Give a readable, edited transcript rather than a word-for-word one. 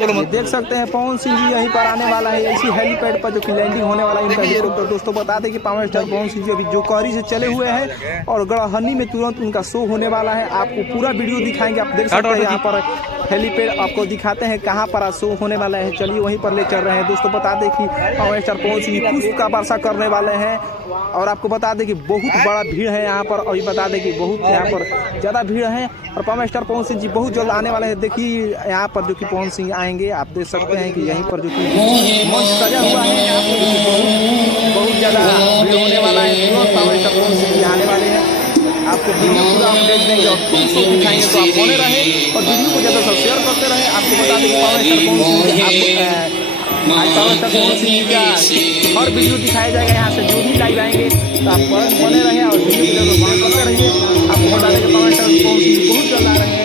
देख सकते हैं पवन सिंह जी यहीं पर आने वाला है, इसी हेलीपैड पर जो कि लैंडिंग होने वाला है इनका हेलीकॉप्टर। दोस्तों बता दें कि पावर स्टार पवन सिंह जी अभी जोकोहारी से चले हुए हैं और गड़हनी में तुरंत उनका शो होने वाला है। आपको पूरा वीडियो दिखाएंगे, आप देख सकते हैं यहाँ पर हेलीपैड आपको दिखाते हैं कहाँ पर शो होने वाला है। चलिए वहीं पर ले चल रहे हैं। दोस्तों बता दें कि पावर स्टार पवन सिंह पुष्प का वर्षा करने वाले हैं और आपको बता दें कि बहुत बड़ा भीड़ है यहाँ पर। अभी बता दें कि बहुत यहाँ पर ज़्यादा भीड़ है और पावर स्टार पवन सिंह जी बहुत जल्द आने वाले हैं। देखिए यहाँ पर जो कि पवन सिंह आएंगे, आप देख सकते हैं कि यहीं पर जो कि मंच सजा हुआ है यहाँ पर बहुत ज़्यादा भीड़ होने वाला है। तुरंत पावर स्टार पवन सिंह जी आने वाले हैं। आपको वीडियो पूरा अपडेट देंगे और फुल शो दिखाएंगे, तो आप बने रहे और वीडियो को ज़्यादा शेयर करते रहे। आपको बता दें कि पावर स्टार पवन सिंह आज पावर स्टार पवन सिंह का हर वीडियो दिखाया जाएगा। यहाँ से जो भी लाइव आएंगे तो आप बने रहे और वीडियो को ज़्यादा शेयर करते रहिए। आपको बता दें कि पावर स्टार पवन सिंह बहुत जल्द आ रहे हैं।